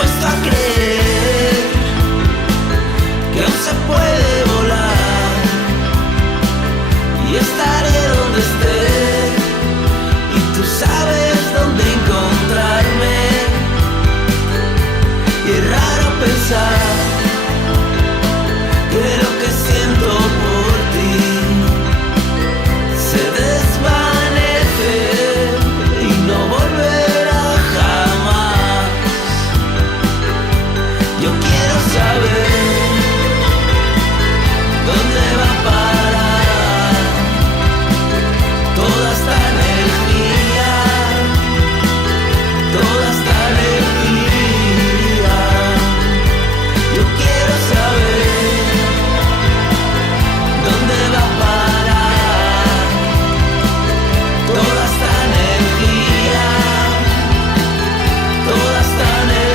dispuesto a creer que aún se puede volar y estaré donde esté y tú sabes dónde encontrarme. Y es raro pensar que lo que siento por ti se desvanece y no volverá jamás. Yo quiero saber dónde va a parar toda esta energía, toda esta energía. Yo quiero saber dónde va a parar toda esta energía, toda esta energía.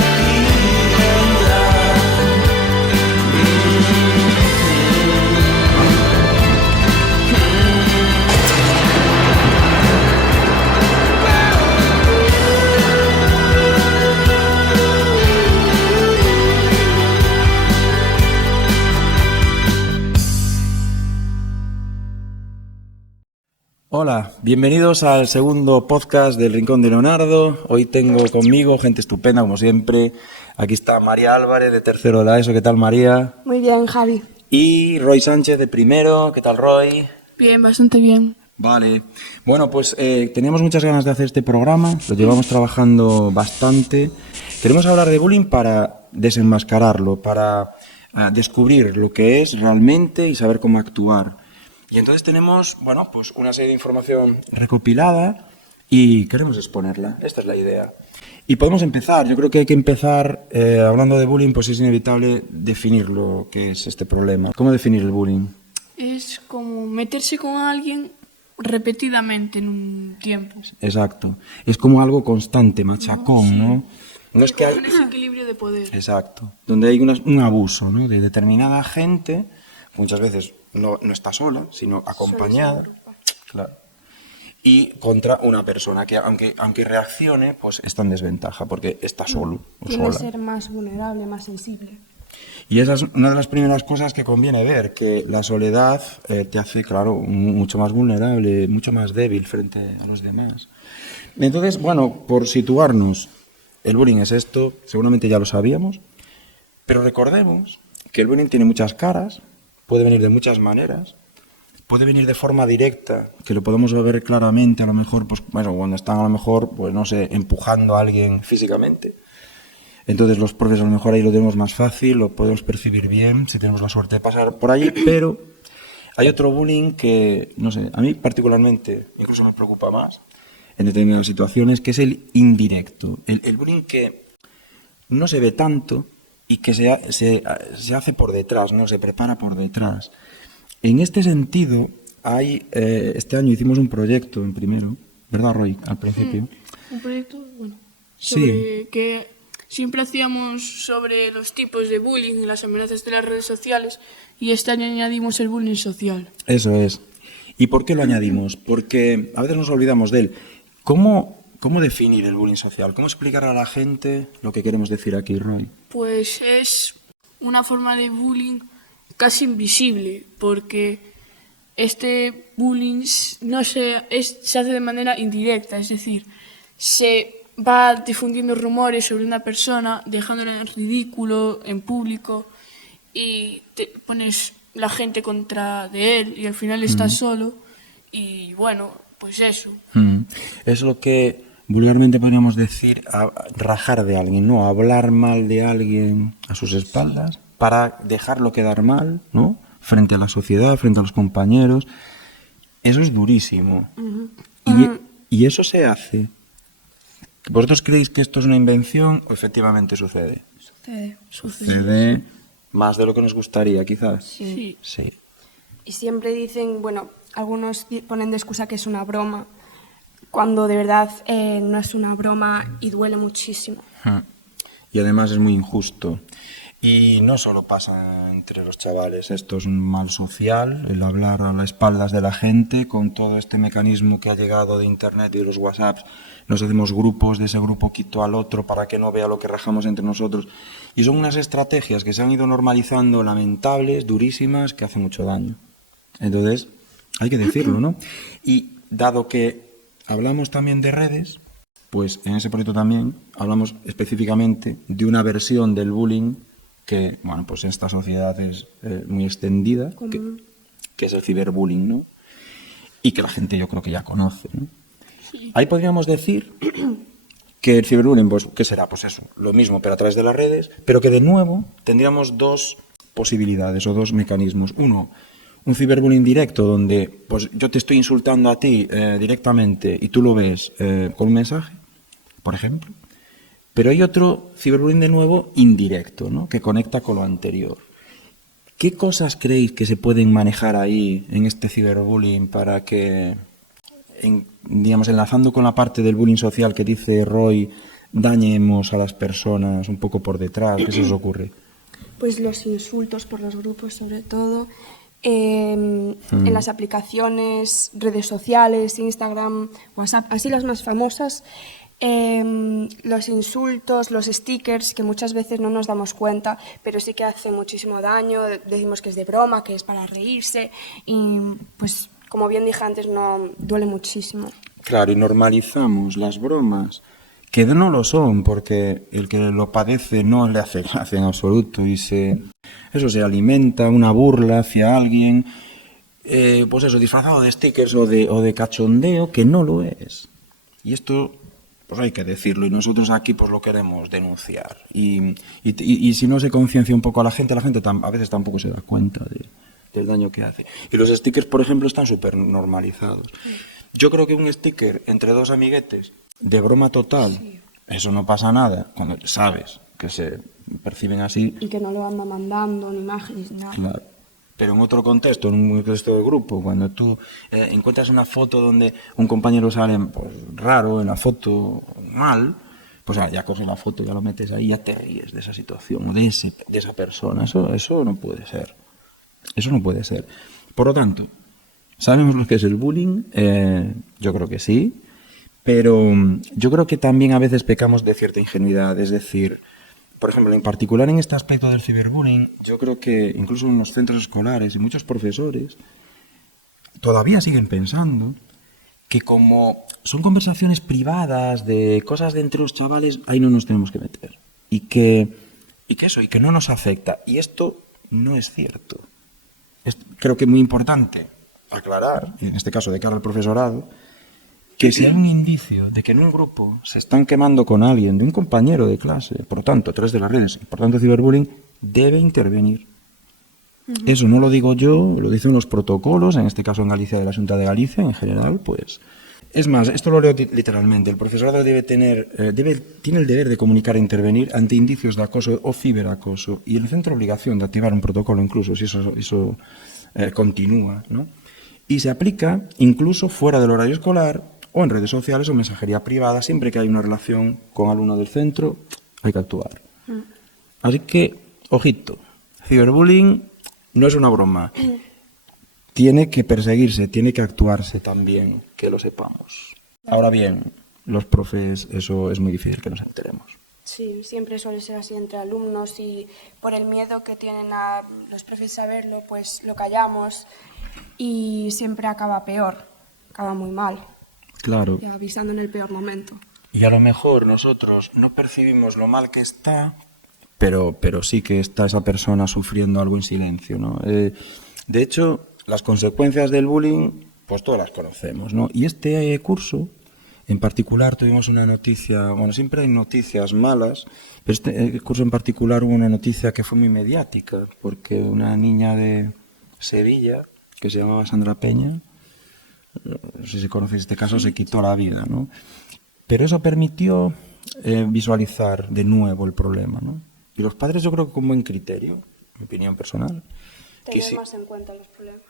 Hola, bienvenidos al segundo podcast del Rincón de Leonardo. Hoy tengo conmigo gente estupenda, como siempre. Aquí está María Álvarez, de tercero de la ESO. ¿Qué tal, María? Muy bien, Javi. Y Roy Sánchez, de primero. ¿Qué tal, Roy? Bien, bastante bien. Vale. Bueno, pues teníamos muchas ganas de hacer este programa. Lo llevamos trabajando bastante. Queremos hablar de bullying para desenmascararlo, para descubrir lo que es realmente y saber cómo actuar. Y entonces tenemos, bueno, pues una serie de información recopilada y queremos exponerla. Esta es la idea. Y podemos empezar. Yo creo que hay que empezar hablando de bullying, pues es inevitable definir lo que es este problema. ¿Cómo definir el bullying? Es como meterse con alguien repetidamente en un tiempo. Exacto. Es como algo constante, machacón, ¿no? No es que hay... Un desequilibrio de poder. Exacto. Donde hay un abuso, ¿no? De determinada gente, muchas veces no está sola, sino acompañada. Claro. Y contra una persona que, aunque reaccione, pues está en desventaja, porque está solo o Tiene que sola. ser más vulnerable, más sensible. Y esa es una de las primeras cosas que conviene ver, que la soledad te hace, claro, mucho más vulnerable, mucho más débil frente a los demás. Entonces, bueno, por situarnos, el bullying es esto, seguramente ya lo sabíamos, pero recordemos que el bullying tiene muchas caras, puede venir de muchas maneras, puede venir de forma directa, que lo podemos ver claramente, a lo mejor, pues, bueno, cuando están a lo mejor, pues no sé, empujando a alguien físicamente. Entonces los profes a lo mejor ahí lo tenemos más fácil, lo podemos percibir bien, si tenemos la suerte de pasar por allí, pero hay otro bullying que, no sé, a mí particularmente incluso me preocupa más en determinadas situaciones, que es el indirecto, el bullying que no se ve tanto y que se hace por detrás, no se prepara por detrás. En este sentido, este año hicimos un proyecto en primero, ¿verdad, Roy? Al principio. Un proyecto, bueno, Sí. que siempre hacíamos sobre los tipos de bullying y las amenazas de las redes sociales, y este año añadimos el bullying social. Eso es. ¿Y por qué lo añadimos? Porque a veces nos olvidamos de él. ¿Cómo definir el bullying social? ¿Cómo explicar a la gente lo que queremos decir aquí, Roy? Pues es una forma de bullying casi invisible, porque este bullying se hace de manera indirecta, es decir, se va difundiendo rumores sobre una persona, dejándola en ridículo, en público, y te pones la gente contra de él y al final estás solo, y bueno, pues eso. Es lo que vulgarmente podríamos decir rajar de alguien, ¿no? Hablar mal de alguien a sus espaldas para dejarlo quedar mal, ¿no? Frente a la sociedad, frente a los compañeros. Eso es durísimo. Y eso se hace. ¿Vosotros creéis que esto es una invención o efectivamente sucede? Sucede más de lo que nos gustaría, quizás. Sí. Sí. Y siempre dicen, bueno, algunos ponen de excusa que es una broma, cuando de verdad no es una broma y duele muchísimo. Y además es muy injusto. Y no solo pasa entre los chavales, esto es un mal social, el hablar a las espaldas de la gente, con todo este mecanismo que ha llegado de Internet y de los WhatsApps, nos hacemos grupos, de ese grupo quito al otro para que no vea lo que rajamos entre nosotros. Y son unas estrategias que se han ido normalizando, lamentables, durísimas, que hacen mucho daño. Entonces, hay que decirlo, ¿no? Y dado que hablamos también de redes, pues en ese proyecto también hablamos específicamente de una versión del bullying que, bueno, pues en esta sociedad es muy extendida, que es el ciberbullying, ¿no? Y que la gente yo creo que ya conoce, ¿no? Ahí podríamos decir que el ciberbullying, pues, ¿qué será? Pues eso, lo mismo, pero a través de las redes, pero que de nuevo tendríamos dos posibilidades o dos mecanismos. Uno, un ciberbullying directo, donde pues yo te estoy insultando a ti directamente y tú lo ves con un mensaje, por ejemplo. Pero hay otro ciberbullying de nuevo indirecto, ¿no? Que conecta con lo anterior. ¿Qué cosas creéis que se pueden manejar ahí en este ciberbullying para que, digamos, enlazando con la parte del bullying social que dice Roy, dañemos a las personas un poco por detrás? ¿Qué se os ocurre? Pues los insultos por los grupos, sobre todo. En las aplicaciones, redes sociales, Instagram, WhatsApp, así las más famosas. Los insultos, los stickers, que muchas veces no nos damos cuenta, pero sí que hace muchísimo daño. Decimos que es de broma, que es para reírse, y pues como bien dije antes, no duele muchísimo. Claro, y normalizamos las bromas, que no lo son, porque el que lo padece no le hace gracia en absoluto, y eso se alimenta una burla hacia alguien, pues eso, disfrazado de stickers o de cachondeo, que no lo es. Y esto, pues hay que decirlo, y nosotros aquí pues lo queremos denunciar. Y si no se conciencia un poco a la gente a veces tampoco se da cuenta del daño que hace. Y los stickers, por ejemplo, están súper normalizados. Yo creo que un sticker entre dos amiguetes de broma total, eso no pasa nada, cuando sabes que se perciben así. Y que no lo anda mandando, ni imágenes, ni nada. Claro. Pero en otro contexto, en un contexto de grupo, cuando tú encuentras una foto donde un compañero sale pues, raro, en la foto mal, pues ya coges la foto, ya lo metes ahí, ya te ríes de esa situación, de esa persona. Eso no puede ser. Eso no puede ser. Por lo tanto, ¿sabemos lo que es el bullying? Yo creo que sí, pero yo creo que también a veces pecamos de cierta ingenuidad, es decir, por ejemplo, en particular en este aspecto del ciberbullying, yo creo que incluso en los centros escolares y muchos profesores todavía siguen pensando que como son conversaciones privadas de cosas de entre los chavales, ahí no nos tenemos que meter. Y que no nos afecta. Y esto no es cierto. Creo que es muy importante aclarar, en este caso de cara al profesorado, que si hay un indicio de que en un grupo se están quemando con alguien, de un compañero de clase, por lo tanto, a través de las redes, y por tanto ciberbullying, debe intervenir. Eso no lo digo yo, lo dicen los protocolos, en este caso en Galicia de la Xunta de Galicia, en general, pues. Es más, esto lo leo literalmente, el profesorado tiene el deber de comunicar e intervenir ante indicios de acoso o ciberacoso, y el centro obligación de activar un protocolo incluso si eso continúa, ¿no? Y se aplica incluso fuera del horario escolar, o en redes sociales o mensajería privada, siempre que hay una relación con alumno del centro, hay que actuar. Así que, ojito, ciberbullying no es una broma. Tiene que perseguirse, tiene que actuarse también, que lo sepamos. Ahora bien, los profes, eso es muy difícil que nos enteremos. Sí, siempre suele ser así entre alumnos y por el miedo que tienen a los profes saberlo, pues lo callamos y siempre acaba peor, acaba muy mal. Claro. Ya avisando en el peor momento. Y a lo mejor nosotros no percibimos lo mal que está, pero sí que está esa persona sufriendo algo en silencio, ¿no? De hecho, las consecuencias del bullying, pues todas las conocemos, ¿no? Y este curso, en particular, tuvimos una noticia, bueno, siempre hay noticias malas, pero este curso en particular hubo una noticia que fue muy mediática, porque una niña de Sevilla, que se llamaba Sandra Peña, no sé si conocéis este caso, se quitó la vida, ¿no? Pero eso permitió visualizar de nuevo el problema, ¿no? Y los padres, yo creo que con buen criterio, mi opinión personal, Tener más en cuenta los problemas.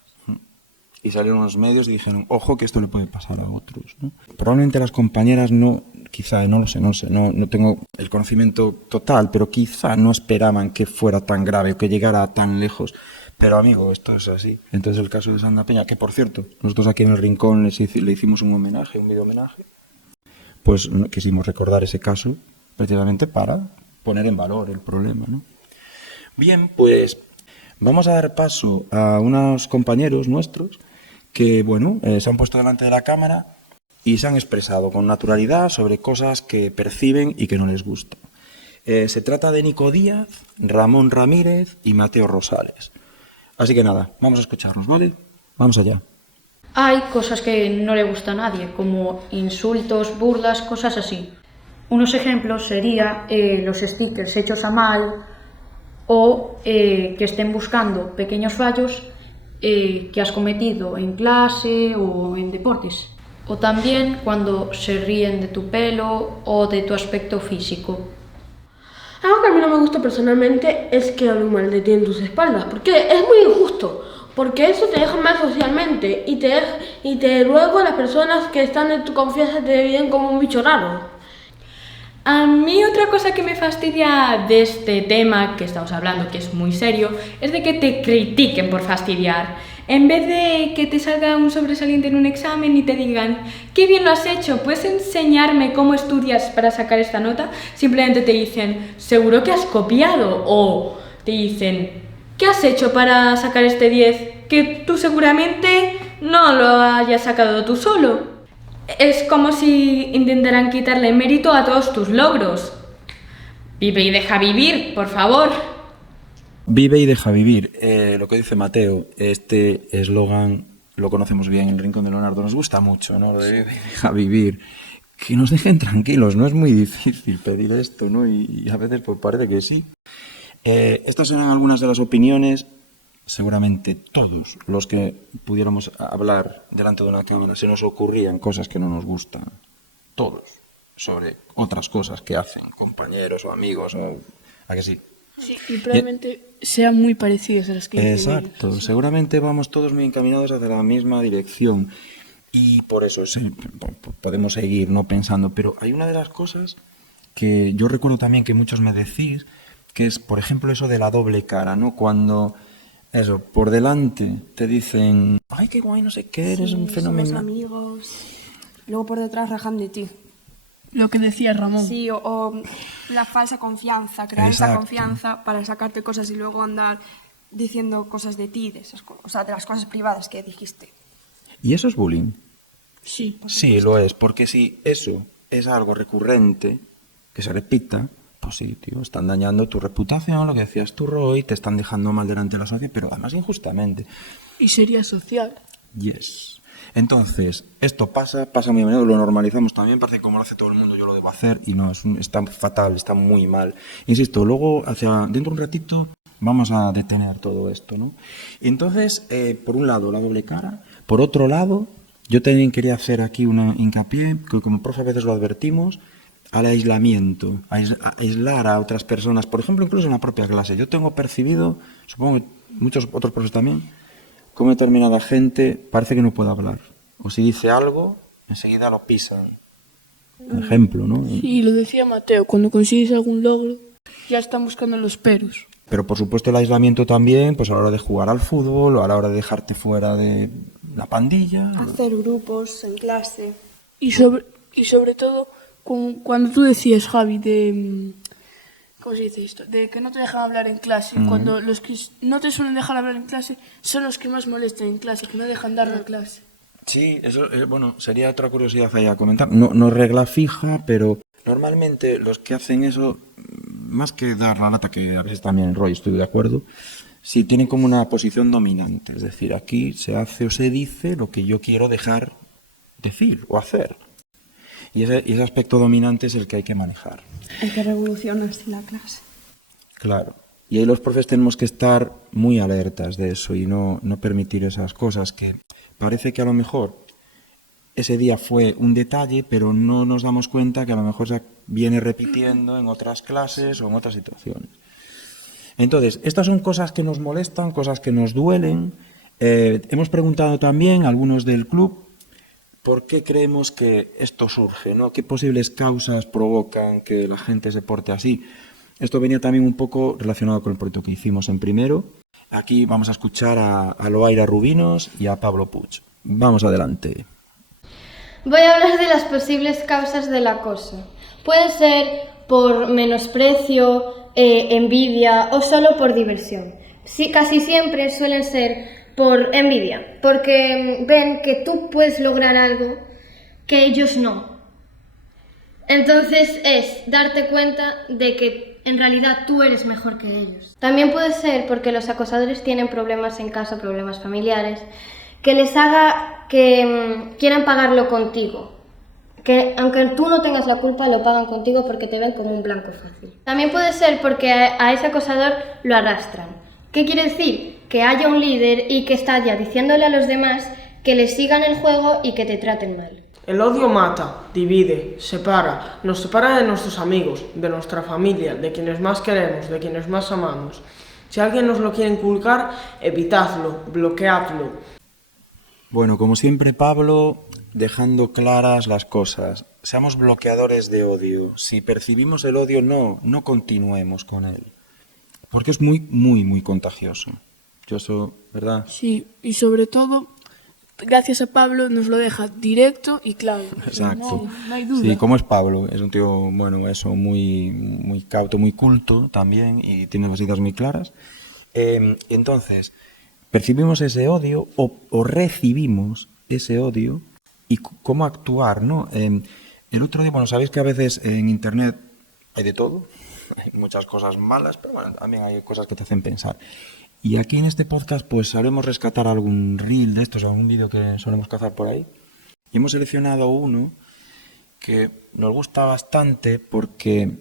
y salieron los medios y dijeron, ojo que esto le puede pasar a otros, ¿no? Probablemente las compañeras no, quizá, no lo sé, no tengo el conocimiento total, pero quizá no esperaban que fuera tan grave o que llegara tan lejos. Pero amigo, esto es así. Entonces el caso de Sandra Peña, que por cierto, nosotros aquí en el Rincón le hicimos un homenaje, un video homenaje, pues quisimos recordar ese caso precisamente para poner en valor el problema, ¿no? Bien, pues vamos a dar paso a unos compañeros nuestros que, bueno, se han puesto delante de la cámara y se han expresado con naturalidad sobre cosas que perciben y que no les gustan. Se trata de Nico Díaz, Ramón Ramírez y Mateo Rosales. Así que nada, vamos a escucharlos, ¿vale? Vamos allá. Hay cosas que no le gustan a nadie, como insultos, burlas, cosas así. Unos ejemplos serían los stickers hechos a mal o que estén buscando pequeños fallos que has cometido en clase o en deportes. O también cuando se ríen de tu pelo o de tu aspecto físico. Algo que a mí no me gusta personalmente es que hablen mal de ti en tus espaldas, porque es muy injusto, porque eso te deja mal socialmente y luego las personas que están en tu confianza te ven como un bicho raro. A mí otra cosa que me fastidia de este tema que estamos hablando, que es muy serio, es de que te critiquen por fastidiar. En vez de que te salga un sobresaliente en un examen y te digan «¡Qué bien lo has hecho! ¿Puedes enseñarme cómo estudias para sacar esta nota?», simplemente te dicen «¿Seguro que has copiado?», o te dicen «¿Qué has hecho para sacar este 10? Que tú seguramente no lo hayas sacado tú solo». Es como si intentaran quitarle mérito a todos tus logros. Vive y deja vivir, por favor. Vive y deja vivir. Lo que dice Mateo, este eslogan lo conocemos bien en el Rincón de Leonardo, nos gusta mucho, ¿no? Lo de vive y deja vivir. Que nos dejen tranquilos, no es muy difícil pedir esto, ¿no? Y a veces pues parece que sí. Estas eran algunas de las opiniones. Seguramente todos los que pudiéramos hablar delante de una cámara se nos ocurrían cosas que no nos gustan. Todos. Sobre otras cosas que hacen compañeros o amigos. ¿A que sí? Sí, y probablemente sean muy parecidas a las que dicen Exacto. ellos. Seguramente vamos todos muy encaminados hacia la misma dirección. Y por eso podemos seguir no pensando. Pero hay una de las cosas que yo recuerdo también que muchos me decís, que es, por ejemplo, eso de la doble cara, ¿no? Cuando... Eso, por delante te dicen, ay, qué guay, no sé qué, eres un fenómeno. Somos amigos. Luego por detrás rajan de ti. Lo que decía Ramón. Sí, o la falsa confianza, crear esa Exacto. confianza para sacarte cosas y luego andar diciendo cosas de ti, de esas o sea, de las cosas privadas que dijiste. ¿Y eso es bullying? Sí. Sí, lo es, porque si eso es algo recurrente, que se repita, pues sí, tío, están dañando tu reputación, lo que decías tú, Roy, te están dejando mal delante de la sociedad, pero además injustamente. Y sería social. Yes. Entonces, esto pasa muy a menudo, lo normalizamos también, parece que como lo hace todo el mundo yo lo debo hacer, y no, está fatal, está muy mal. Insisto, luego, dentro de un ratito, vamos a detener todo esto, ¿no? Y entonces, por un lado, la doble cara, por otro lado, yo también quería hacer aquí una hincapié, que como profe a veces lo advertimos, al aislamiento, a aislar a otras personas, por ejemplo, incluso en la propia clase. Yo tengo percibido, supongo que muchos otros profes también, como determinada gente parece que no puede hablar. O si dice algo, enseguida lo pisan. Por ejemplo, ¿no? Sí, lo decía Mateo, cuando consigues algún logro, ya están buscando los peros. Pero por supuesto el aislamiento también, pues a la hora de jugar al fútbol, o a la hora de dejarte fuera de la pandilla. Hacer grupos en clase. Y sobre todo, cuando tú decías, Javi, de... ¿Cómo se dice esto? De que no te dejan hablar en clase. Cuando los que no te suelen dejar hablar en clase son los que más molestan en clase, que no dejan dar la clase. Sí, eso bueno, sería otra curiosidad ahí a comentar. No es regla fija, pero normalmente los que hacen eso, más que dar la lata, que a veces también en Roy estoy de acuerdo, sí tienen como una posición dominante. Es decir, aquí se hace o se dice lo que yo quiero dejar decir o hacer. Y ese aspecto dominante es el que hay que manejar. Hay que revolucionar así la clase. Claro. Y ahí los profes tenemos que estar muy alertas de eso y no permitir esas cosas que parece que a lo mejor ese día fue un detalle, pero no nos damos cuenta que a lo mejor se viene repitiendo en otras clases o en otras situaciones. Entonces, estas son cosas que nos molestan, cosas que nos duelen, Hemos preguntado también a algunos del club por qué creemos que esto surge, ¿no? ¿Qué posibles causas provocan que la gente se porte así? Esto venía también un poco relacionado con el proyecto que hicimos en primero. Aquí vamos a escuchar a Loaira Rubinos y a Pablo Puig. Vamos adelante. Voy a hablar de las posibles causas del acoso. Puede ser por menosprecio, envidia o solo por diversión. Sí, casi siempre suelen ser por envidia, porque ven que tú puedes lograr algo que ellos no. Entonces es darte cuenta de que en realidad tú eres mejor que ellos. También puede ser porque los acosadores tienen problemas en casa, problemas familiares, que les haga que quieran pagarlo contigo. Que aunque tú no tengas la culpa, lo pagan contigo porque te ven como un blanco fácil. También puede ser porque a ese acosador lo arrastran. ¿Qué quiere decir? Que haya un líder y que está ya diciéndole a los demás que les sigan el juego y que te traten mal. El odio mata, divide, separa, nos separa de nuestros amigos, de nuestra familia, de quienes más queremos, de quienes más amamos. Si alguien nos lo quiere inculcar, evitadlo, bloqueadlo. Bueno, como siempre, Pablo, dejando claras las cosas. Seamos bloqueadores de odio. Si percibimos el odio, no continuemos con él. Porque es muy, muy, muy contagioso. Yo eso, ¿verdad? Sí, y sobre todo, gracias a Pablo, nos lo deja directo y claro. Exacto. No hay duda. Sí, como es Pablo, es un tío, bueno, eso, muy, muy cauto, muy culto también y tiene las ideas muy claras. Entonces, percibimos ese odio o recibimos ese odio y cómo actuar, ¿no? El otro día, bueno, sabéis que a veces en Internet hay de todo, hay muchas cosas malas, pero bueno, también hay cosas que te hacen pensar. Y aquí en este podcast pues solemos rescatar algún reel de estos, algún vídeo que solemos cazar por ahí. Y hemos seleccionado uno que nos gusta bastante porque,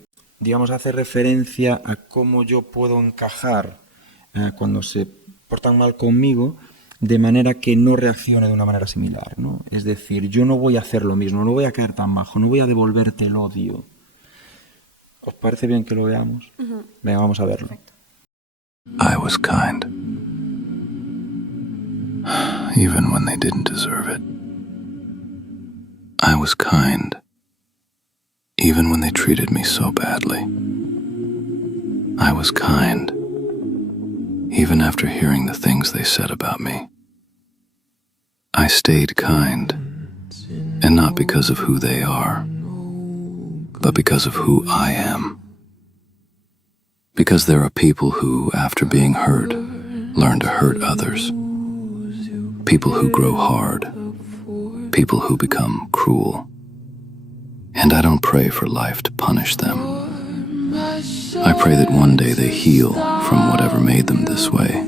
digamos, hace referencia a cómo yo puedo encajar cuando se portan mal conmigo de manera que no reaccione de una manera similar, ¿no? Es decir, yo no voy a hacer lo mismo, no voy a caer tan bajo, no voy a devolverte el odio. ¿Os parece bien que lo veamos? Uh-huh. Venga, vamos a verlo. Perfecto. I was kind, even when they didn't deserve it. I was kind, even when they treated me so badly. I was kind, even after hearing the things they said about me. I stayed kind, and not because of who they are, but because of who I am. Because there are people who, after being hurt, learn to hurt others. People who grow hard. People who become cruel. And I don't pray for life to punish them. I pray that one day they heal from whatever made them this way.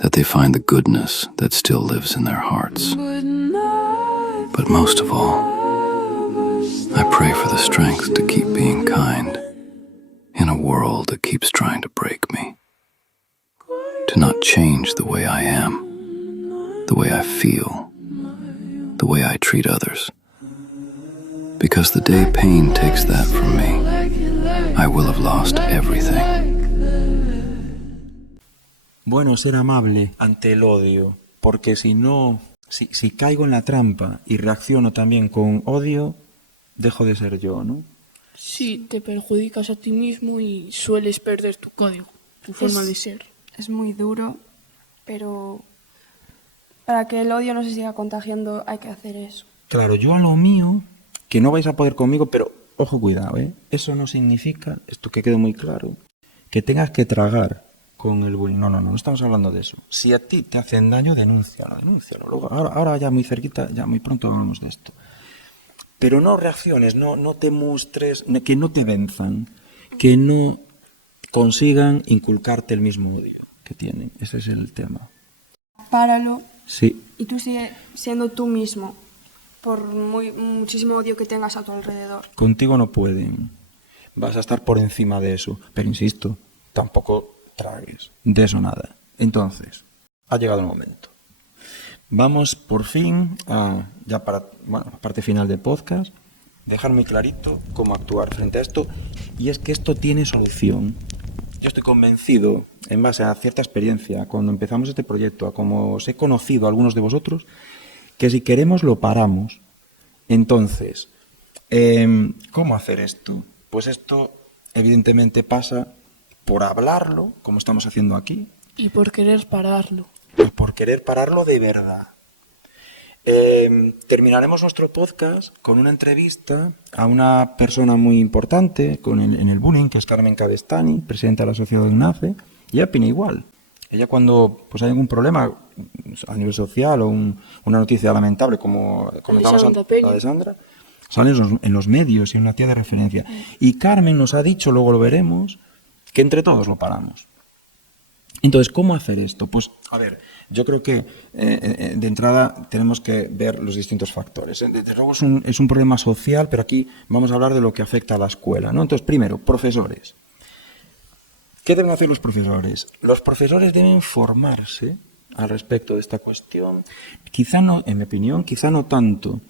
That they find the goodness that still lives in their hearts. But most of all, I pray for the strength to keep being kind in a world that keeps trying to break me. To not change the way I am, the way I feel, the way I treat others. Because the day pain takes that from me, I will have lost everything. Bueno, ser amable ante el odio, porque si no, si caigo en la trampa y reacciono también con odio, dejo de ser yo, ¿no? Sí, te perjudicas a ti mismo y sueles perder tu código, tu forma de ser. Es muy duro, pero para que el odio no se siga contagiando hay que hacer eso. Claro, yo a lo mío, que no vais a poder conmigo, pero ojo, cuidado, ¿eh? Eso no significa, esto que quede muy claro, que tengas que tragar con el bullying. No estamos hablando de eso. Si a ti te hacen daño, denúncialo. Luego, ahora ya muy cerquita, ya muy pronto hablamos de esto. Pero no reacciones, no te muestres, que no te venzan, que no consigan inculcarte el mismo odio que tienen. Ese es el tema. Páralo. Sí. Y tú sigue siendo tú mismo, por muchísimo odio que tengas a tu alrededor. Contigo no pueden. Vas a estar por encima de eso. Pero insisto, tampoco tragues. De eso nada. Entonces, ha llegado el momento. Vamos por fin ya para la parte final del podcast, dejar muy clarito cómo actuar frente a esto. Y es que esto tiene solución. yo estoy convencido, en base a cierta experiencia, cuando empezamos este proyecto, a como os he conocido a algunos de vosotros, que si queremos lo paramos. Entonces, ¿cómo hacer esto? Pues esto evidentemente pasa por hablarlo, como estamos haciendo aquí, Y por querer pararlo. y por querer pararlo de verdad. Terminaremos nuestro podcast con una entrevista a una persona muy importante en el bullying, que es Carmen Cabestany, presidenta de la Sociedad de UNACE, y ella opina igual. Ella cuando hay algún problema a nivel social o una noticia lamentable, como comentamos Alessandra la de Sandra, sale en los medios y en una tía de referencia. Y Carmen nos ha dicho, luego lo veremos, que entre todos lo paramos. Entonces, ¿cómo hacer esto? Pues, a ver, yo creo que de entrada tenemos que ver los distintos factores. Desde luego es un problema social, pero aquí vamos a hablar de lo que afecta a la escuela, ¿no? Entonces, primero, profesores. ¿Qué deben hacer los profesores? Los profesores deben formarse al respecto de esta cuestión. Quizá no, en mi opinión, quizá no tanto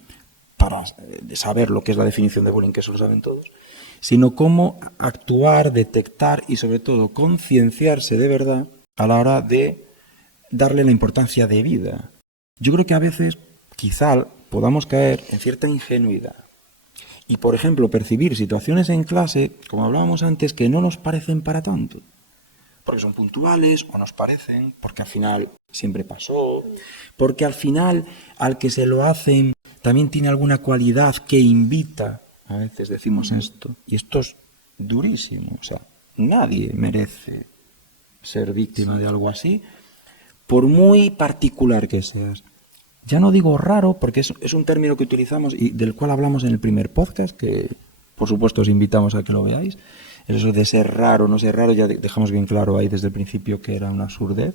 para saber lo que es la definición de bullying, que eso lo saben todos, sino cómo actuar, detectar y sobre todo concienciarse de verdad a la hora de darle la importancia de vida. Yo creo que a veces quizá podamos caer en cierta ingenuidad y, por ejemplo, percibir situaciones en clase, como hablábamos antes, que no nos parecen para tanto, porque son puntuales o nos parecen, porque al final siempre pasó, porque al final al que se lo hacen también tiene alguna cualidad que invita. A veces decimos esto, y esto es durísimo, o sea, nadie merece ser víctima de algo así, por muy particular que seas. Ya no digo raro, porque es un término que utilizamos y del cual hablamos en el primer podcast, que por supuesto os invitamos a que lo veáis. Eso de ser raro, no ser raro, ya dejamos bien claro ahí desde el principio que era una absurdez.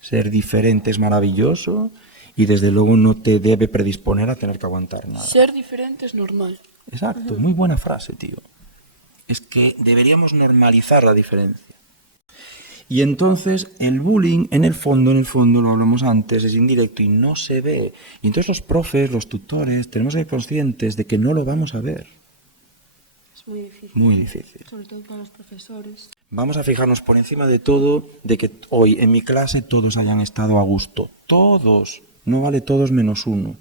Ser diferente es maravilloso y desde luego no te debe predisponer a tener que aguantar nada. Ser diferente es normal. Exacto, muy buena frase, tío. Es que deberíamos normalizar la diferencia. Y entonces el bullying, en el fondo, lo hablamos antes, es indirecto y no se ve. Y entonces los profes, los tutores, tenemos que ser conscientes de que no lo vamos a ver. Es muy difícil. Muy difícil. Sobre todo con los profesores. Vamos a fijarnos por encima de todo de que hoy en mi clase todos hayan estado a gusto. Todos. No vale todos menos uno.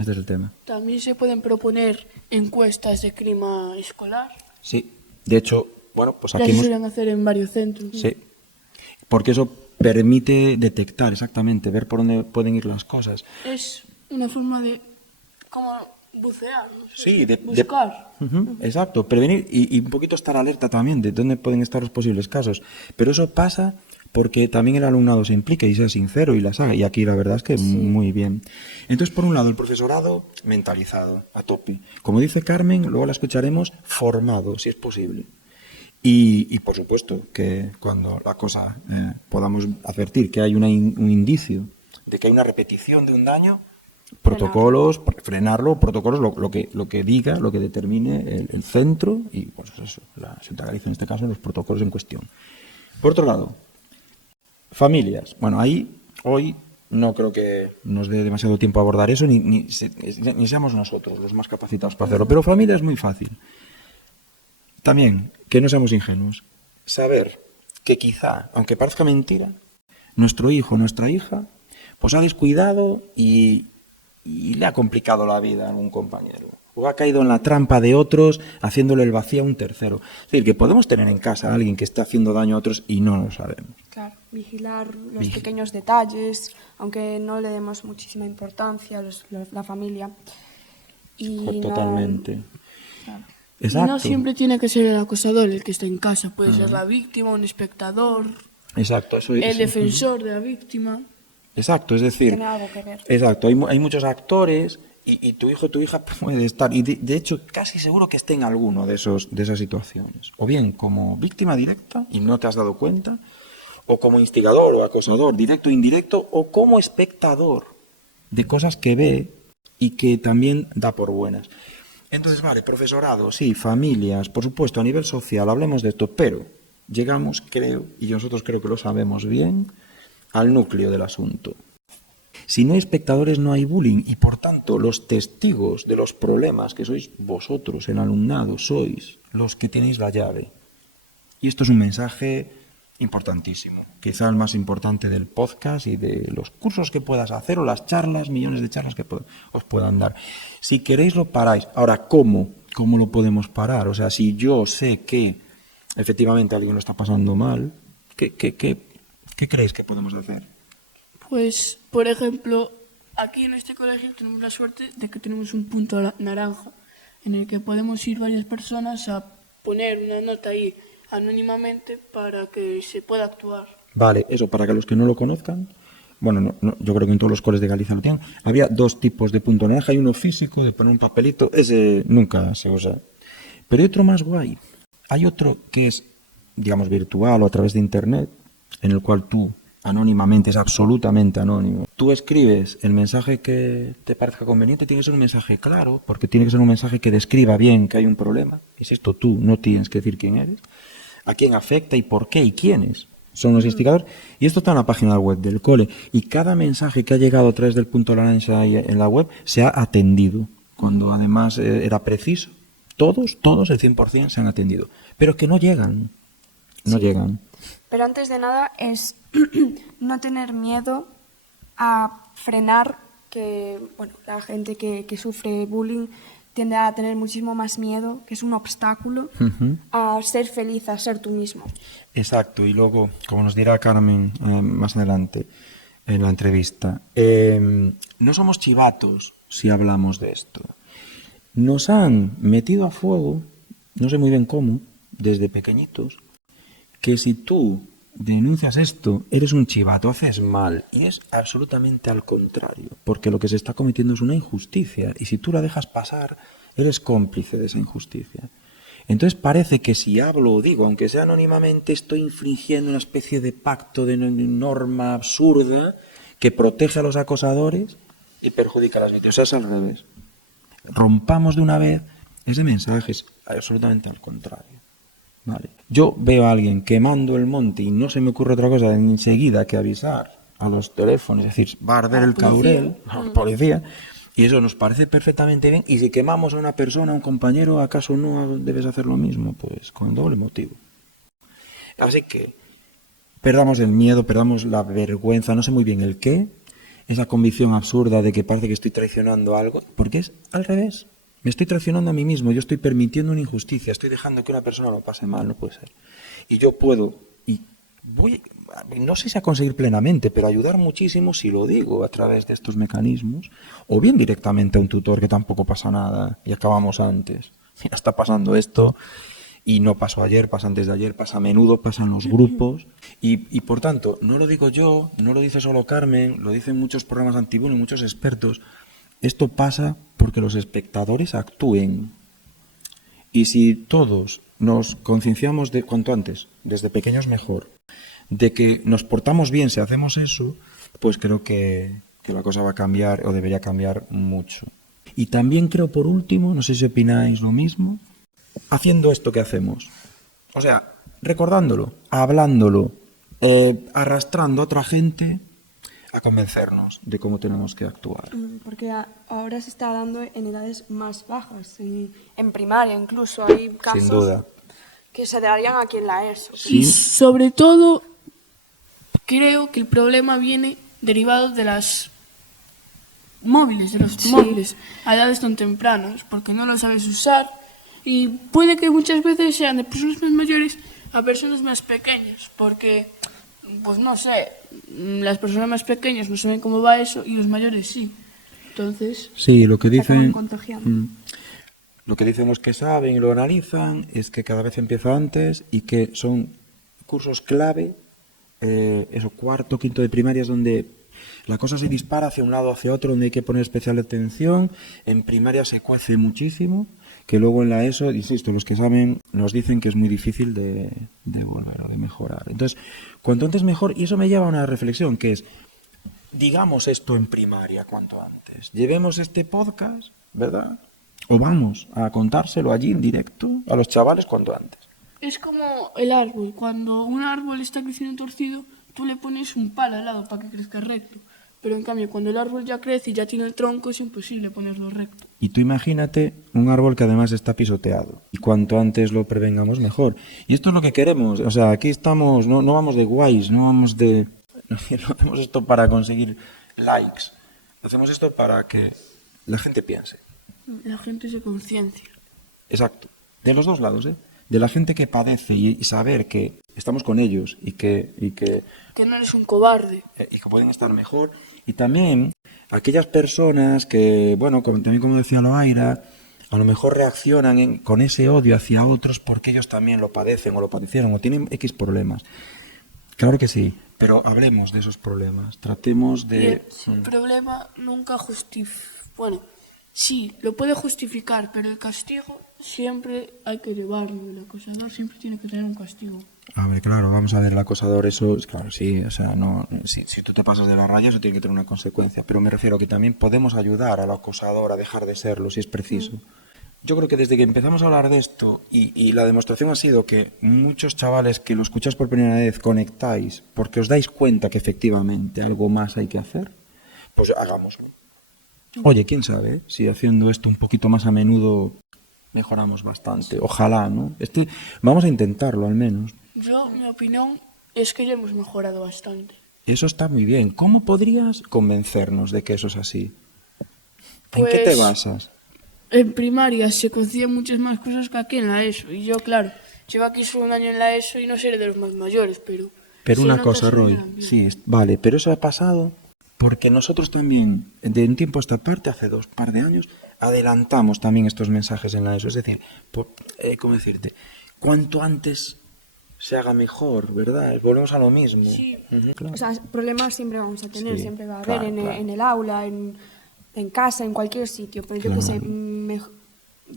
Este es el tema. También se pueden proponer encuestas de clima escolar. Sí. De hecho, bueno, pues Ya aquí se suelen hacer en varios centros. Sí. Porque eso permite detectar exactamente, ver por dónde pueden ir las cosas. Es una forma de como bucear, no sé, Sí, buscar. Ujú, exacto, prevenir y un poquito estar alerta también de dónde pueden estar los posibles casos. Pero eso pasa porque también el alumnado se implica y sea sincero y las haga. Y aquí la verdad es que muy bien. Entonces, por un lado, el profesorado mentalizado, a tope. Como dice Carmen, luego la escucharemos, formado, si es posible. Y por supuesto que cuando la cosa podamos advertir que hay un indicio de que hay una repetición de un daño, protocolos, frenarlo, protocolos, lo que diga, lo que determine el centro y pues eso, la Junta de Galicia en este caso, los protocolos en cuestión. Por otro lado, familias. Bueno, ahí hoy no creo que nos dé demasiado tiempo a abordar eso, ni seamos nosotros los más capacitados para hacerlo, pero familia es muy fácil. También, que no seamos ingenuos. Saber que quizá, aunque parezca mentira, nuestro hijo o nuestra hija pues ha descuidado y le ha complicado la vida a un compañero. O ha caído en la trampa de otros haciéndole el vacío a un tercero. Es decir, que podemos tener en casa a alguien que está haciendo daño a otros y no lo sabemos. Claro, vigilar los pequeños detalles, aunque no le demos muchísima importancia a la familia. Y Totalmente. Claro. Exacto. Y no siempre tiene que ser el acosador el que está en casa. Puede ser la víctima, un espectador, Exacto, eso es. el defensor de la víctima. Exacto, es decir, Tiene algo que ver. Exacto, hay muchos actores y tu hijo o tu hija puede estar, y de hecho casi seguro que esté en alguno de esas situaciones. O bien como víctima directa y no te has dado cuenta, o como instigador o acosador, directo o indirecto, o como espectador de cosas que ve y que también da por buenas. Entonces, vale, profesorado, sí, familias, por supuesto, a nivel social, hablemos de esto, pero llegamos, creo, y nosotros creo que lo sabemos bien, al núcleo del asunto. Si no hay espectadores, no hay bullying, y por tanto, los testigos de los problemas que sois vosotros, el alumnado, sois los que tenéis la llave. Y esto es un mensaje importantísimo, quizá el más importante del podcast y de los cursos que puedas hacer o las charlas, millones de charlas que os puedan dar. Si queréis lo paráis. Ahora, ¿cómo? ¿Cómo lo podemos parar? O sea, si yo sé que efectivamente alguien lo está pasando mal, ¿qué creéis que podemos hacer? Pues, por ejemplo, aquí en este colegio tenemos la suerte de que tenemos un punto naranja en el que podemos ir varias personas a poner una nota ahí anónimamente para que se pueda actuar. Vale, eso, para que los que no lo conozcan, bueno, yo creo que en todos los coles de Galicia lo tienen, había dos tipos de punto naranja, hay uno físico, de poner un papelito, ese nunca se usa. Pero hay otro más guay, hay otro que es, digamos, virtual o a través de internet, en el cual tú, anónimamente, es absolutamente anónimo, tú escribes el mensaje que te parezca conveniente, tiene que ser un mensaje claro, porque tiene que ser un mensaje que describa bien que hay un problema, es esto, tú no tienes que decir quién eres, a quién afecta y por qué y quiénes son los instigadores. Y esto está en la página web del cole. Y cada mensaje que ha llegado a través del punto naranja en la web se ha atendido, cuando además era preciso. Todos, el 100% se han atendido. Pero que no llegan. No llegan. Pero antes de nada es no tener miedo a frenar que, bueno, la gente que sufre bullying tiende a tener muchísimo más miedo, que es un obstáculo, a ser feliz, a ser tú mismo. Exacto, y luego, como nos dirá Carmen más adelante en la entrevista, no somos chivatos si hablamos de esto. Nos han metido a fuego, no sé muy bien cómo, desde pequeñitos, que si tú denuncias esto, eres un chivato, haces mal. Y es absolutamente al contrario, porque lo que se está cometiendo es una injusticia, y si tú la dejas pasar, eres cómplice de esa injusticia. Entonces parece que si hablo o digo, aunque sea anónimamente, estoy infringiendo una especie de pacto, de norma absurda que protege a los acosadores y perjudica a las víctimas. O sea, es al revés. Rompamos de una vez ese mensaje, es absolutamente al contrario. Vale. Yo veo a alguien quemando el monte y no se me ocurre otra cosa enseguida que avisar a los teléfonos, es decir, va a arder el caurel, a la policía, y eso nos parece perfectamente bien. Y si quemamos a una persona, a un compañero, ¿acaso no debes hacer lo mismo? Pues con doble motivo. Así que perdamos el miedo, perdamos la vergüenza, no sé muy bien el qué, esa convicción absurda de que parece que estoy traicionando algo, porque es al revés. Me estoy traicionando a mí mismo, yo estoy permitiendo una injusticia, estoy dejando que una persona lo pase mal, no puede ser. Y yo puedo, y voy, no sé si a conseguir plenamente, pero ayudar muchísimo si lo digo a través de estos mecanismos, o bien directamente a un tutor, que tampoco pasa nada, y acabamos antes. Mira, está pasando esto, y no pasó ayer, pasa antes de ayer, pasa a menudo, pasa en los grupos, y por tanto, no lo digo yo, no lo dice solo Carmen, lo dicen muchos programas antibullying, muchos expertos. Esto pasa porque los espectadores actúen. Y si todos nos concienciamos de cuanto antes, desde pequeños mejor, de que nos portamos bien si hacemos eso, pues creo que la cosa va a cambiar o debería cambiar mucho. Y también creo, por último, no sé si opináis lo mismo, haciendo esto que hacemos. O sea, recordándolo, hablándolo, arrastrando a otra gente a convencernos de cómo tenemos que actuar. Porque ahora se está dando en edades más bajas, en primaria incluso. Hay casos Sin duda. que se darían aquí en la ESO. Y sobre todo, creo que el problema viene derivado de las móviles, de los móviles, a edades tan tempranas, porque no lo sabes usar. Y puede que muchas veces sean de personas más mayores a personas más pequeñas, porque, pues no sé, las personas más pequeñas no saben cómo va eso y los mayores sí. Entonces, sí, lo que dicen, lo que dicen los que saben y lo analizan es que cada vez empieza antes y que son cursos clave, eso, cuarto, quinto de primaria, es donde la cosa se dispara hacia un lado, hacia otro, donde hay que poner especial atención. En primaria se cuece muchísimo, que luego en la ESO, insisto, los que saben nos dicen que es muy difícil de volver o de mejorar. Entonces, cuanto antes mejor, y eso me lleva a una reflexión, que es, digamos esto en primaria cuanto antes. Llevemos este podcast, ¿verdad? O vamos a contárselo allí en directo a los chavales cuanto antes. es como el árbol. Cuando un árbol está creciendo torcido, tú le pones un palo al lado para que crezca recto. Pero en cambio, cuando el árbol ya crece y ya tiene el tronco, es imposible ponerlo recto. Y tú imagínate un árbol que además está pisoteado. Y cuanto antes lo prevengamos, mejor. Y esto es lo que queremos. O sea, aquí estamos, no vamos de guays, no vamos de... No hacemos esto para conseguir likes. Hacemos esto para que la gente piense. La gente se conciencia. Exacto. De los dos lados, ¿eh? De la gente que padece y saber que estamos con ellos y que Que no eres un cobarde. y que pueden estar mejor. Y también aquellas personas que, bueno, también como decía Loaira, a lo mejor reaccionan con ese odio hacia otros porque ellos también lo padecen o lo padecieron o tienen X problemas. Claro que sí, pero hablemos de esos problemas. Tratemos de... El problema nunca justifica... Bueno, sí, lo puede justificar, pero el castigo siempre hay que llevarlo. El acosador siempre tiene que tener un castigo. A ver, claro, vamos a ver, el acosador, eso, claro, sí, o sea, no, si tú te pasas de la raya, eso tiene que tener una consecuencia, pero me refiero a que también podemos ayudar al acosador a dejar de serlo, si es preciso. Yo creo que desde que empezamos a hablar de esto, y la demostración ha sido que muchos chavales que lo escucháis por primera vez conectáis, porque os dais cuenta que efectivamente algo más hay que hacer, pues hagámoslo. Oye, quién sabe, si haciendo esto un poquito más a menudo mejoramos bastante, ojalá, ¿no? Vamos a intentarlo al menos. Yo, mi opinión es que ya hemos mejorado bastante. Eso está muy bien. ¿Cómo podrías convencernos de que eso es así? ¿En Pues, qué te basas? En primaria se conocían muchas más cosas que aquí en la ESO. Y yo, claro, llevo aquí solo un año en la ESO y no seré de los más mayores, pero... Pero se una nota cosa, su Roy, gran bien. sí, vale, pero eso ha pasado porque nosotros también, de un tiempo a esta parte, hace par de años, adelantamos también estos mensajes en la ESO. Es decir, ¿cómo decirte? Cuanto antes se haga mejor, ¿verdad? Volvemos a lo mismo. Sí. Claro. O sea, problemas siempre vamos a tener, Sí, siempre va a claro, haber claro. en el aula, en casa, en cualquier sitio, pero yo que sé,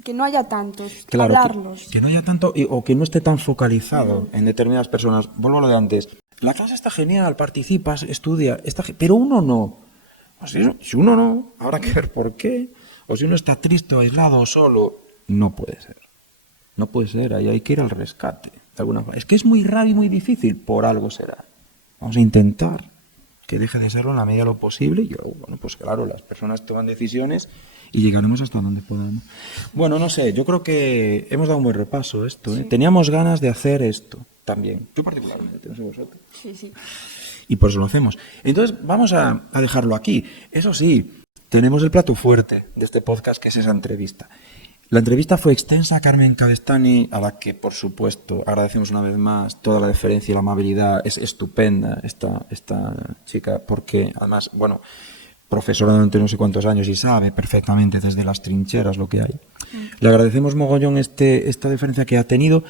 que no haya tantos, Claro, hablarlos. que no haya tanto o que no esté tan focalizado en determinadas personas. Vuelvo a lo de antes. La clase está genial, participas, estudia, pero uno no. O si uno no, habrá que ver por qué. O si uno está triste, aislado o solo, no puede ser. No puede ser, ahí hay que ir al rescate. De alguna forma. Es que es muy raro y muy difícil, por algo será. Vamos a intentar que deje de serlo en la medida de lo posible. Y luego, bueno, pues claro, las personas toman decisiones y llegaremos hasta donde podamos. Bueno, no sé, yo creo que hemos dado un buen repaso esto, ¿eh? Teníamos ganas de hacer esto también. Yo particularmente, no sé vosotros. Sí, sí. Y por eso lo hacemos. Entonces, vamos a dejarlo aquí. Eso sí, tenemos el plato fuerte de este podcast, que es esa entrevista. La entrevista fue extensa a Carmen Cabestany, a la que, por supuesto, agradecemos una vez más toda la deferencia y la amabilidad. Es estupenda esta chica, porque además, bueno, profesora durante no sé cuántos años y sabe perfectamente desde las trincheras lo que hay. Le agradecemos mogollón esta deferencia que ha tenido,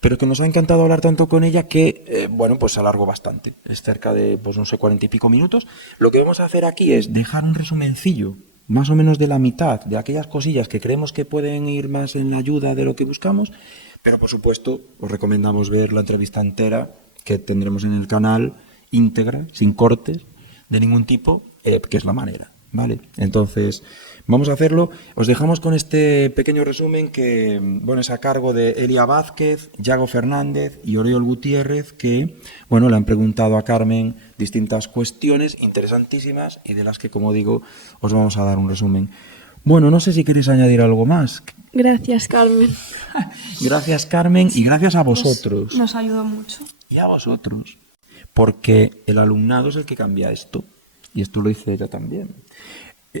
pero que nos ha encantado hablar tanto con ella que, bueno, pues se alargó bastante. Es cerca de, pues no sé, 40 y pico minutos. Lo que vamos a hacer aquí es dejar un resumencillo, más o menos de la mitad, de aquellas cosillas que creemos que pueden ir más en la ayuda de lo que buscamos, pero por supuesto os recomendamos ver la entrevista entera que tendremos en el canal, íntegra, sin cortes de ningún tipo, que es la manera, ¿vale? Entonces, vamos a hacerlo. Os dejamos con este pequeño resumen que, bueno, es a cargo de Elia Vázquez, Yago Fernández y Oriol Gutiérrez, que, bueno, le han preguntado a Carmen distintas cuestiones interesantísimas y de las que, como digo, os vamos a dar un resumen. Bueno, no sé si queréis añadir algo más. Gracias, Carmen. Gracias, Carmen, y gracias a vosotros. Nos ayudó mucho. Y a vosotros, porque el alumnado es el que cambia esto, y esto lo dice ella también.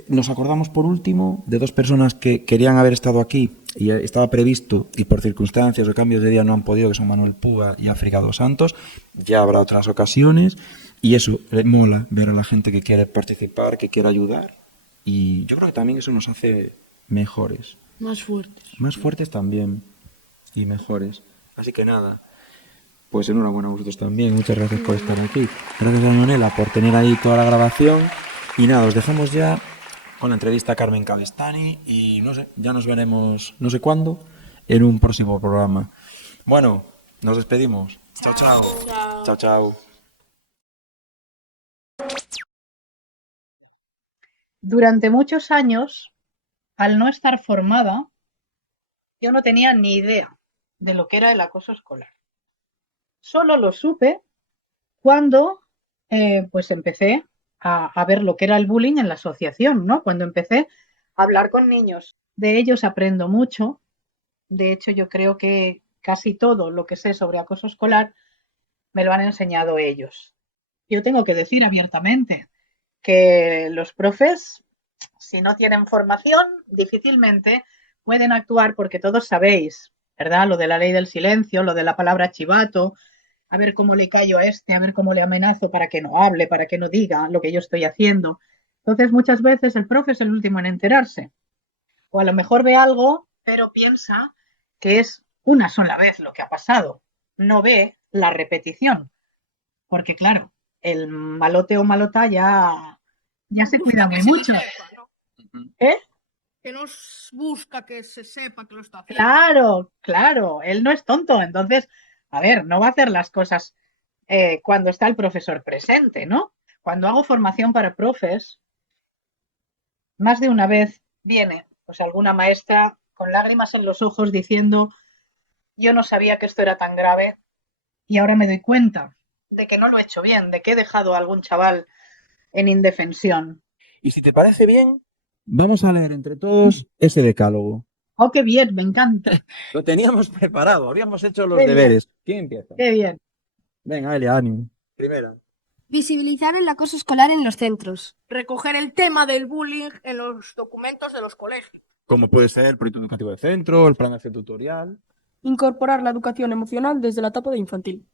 Nos acordamos, por último, de dos personas que querían haber estado aquí y estaba previsto, y por circunstancias o cambios de día no han podido, que son Manuel Púa y África dos Santos. Ya habrá otras ocasiones, y eso, mola ver a la gente que quiere participar, que quiere ayudar, y yo creo que también eso nos hace mejores. Más fuertes. Más fuertes también, y mejores. Así que nada, pues enhorabuena a vosotros también. Muchas gracias por estar aquí. Gracias a Manuela por tener ahí toda la grabación. Y nada, os dejamos ya con la entrevista a Carmen Cabestany y no sé, ya nos veremos no sé cuándo en un próximo programa. Bueno, nos despedimos. Chao, chao. Chao, chao. Durante muchos años, al no estar formada, yo no tenía ni idea de lo que era el acoso escolar. Solo lo supe cuando pues empecé a ver lo que era el bullying en la asociación, ¿no? Cuando empecé a hablar con niños. De ellos aprendo mucho. De hecho, yo creo que casi todo lo que sé sobre acoso escolar me lo han enseñado ellos. Yo tengo que decir abiertamente que los profes, si no tienen formación, difícilmente pueden actuar porque todos sabéis, ¿verdad? Lo de la ley del silencio, lo de la palabra chivato, a ver cómo le callo a este, a ver cómo le amenazo para que no hable, para que no diga lo que yo estoy haciendo. Entonces, muchas veces el profe es el último en enterarse. O a lo mejor ve algo, pero piensa que es una sola vez lo que ha pasado. No ve la repetición. Porque, claro, el malote o malota ya se cuida muy mucho. ¿Eh? Que no busca que se sepa que lo está haciendo. Claro, claro, él no es tonto. Entonces, a ver, no va a hacer las cosas cuando está el profesor presente, ¿no? Cuando hago formación para profes, más de una vez viene pues alguna maestra con lágrimas en los ojos diciendo, yo no sabía que esto era tan grave y ahora me doy cuenta de que no lo he hecho bien, de que he dejado a algún chaval en indefensión. Y si te parece bien, vamos a leer entre todos ese decálogo. Oh, qué bien, me encanta. Lo teníamos preparado, habíamos hecho los Qué bien. deberes. ¿Quién empieza? Qué bien. Venga, Elia, ánimo. Primera. Visibilizar el acoso escolar en los centros. Recoger el tema del bullying en los documentos de los colegios. Como puede ser el proyecto educativo de centro, el plan de acción tutorial. Incorporar la educación emocional desde la etapa de infantil.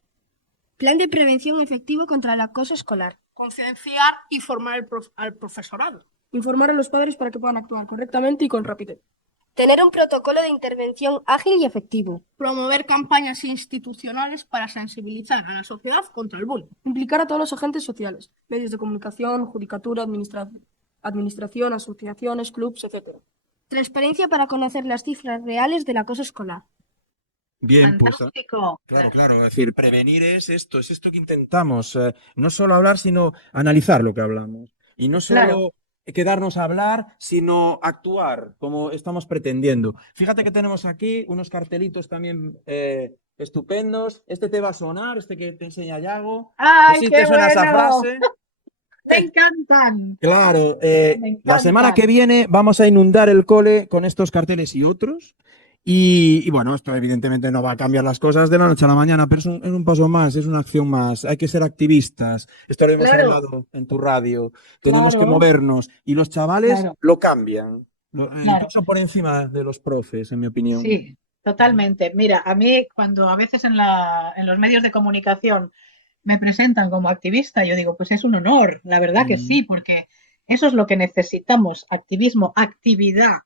Plan de prevención efectivo contra el acoso escolar. Concienciar y formar al profesorado. Informar a los padres para que puedan actuar correctamente y con rapidez. Tener un protocolo de intervención ágil y efectivo. Promover campañas institucionales para sensibilizar a la sociedad contra el bullying. Implicar a todos los agentes sociales, medios de comunicación, judicatura, administración, asociaciones, clubs, etc. Transparencia para conocer las cifras reales del acoso escolar. Bien, pues Fantástico. claro, es decir, prevenir es esto que intentamos, no solo hablar, sino analizar lo que hablamos. Y no solo Claro. quedarnos a hablar, sino actuar como estamos pretendiendo. Fíjate que tenemos aquí unos cartelitos también estupendos. Este te va a sonar, este que te enseña Yago. ¡Ay, Sí qué te suena esa bueno! frase. Me encantan. Claro, Me la semana encantan. que viene vamos a inundar el cole con estos carteles y otros. Y bueno, esto evidentemente no va a cambiar las cosas de la noche a la mañana, pero es un paso más, es una acción más. Hay que ser activistas. Esto lo hemos Claro. hablado en tu radio. Tenemos que Claro. movernos y los chavales Claro. lo cambian. Claro. Incluso por encima de los profes, en mi opinión. Sí, totalmente. Mira, a mí cuando a veces en los medios de comunicación me presentan como activista, yo digo, pues es un honor, la verdad que sí, porque eso es lo que necesitamos, activismo, actividad,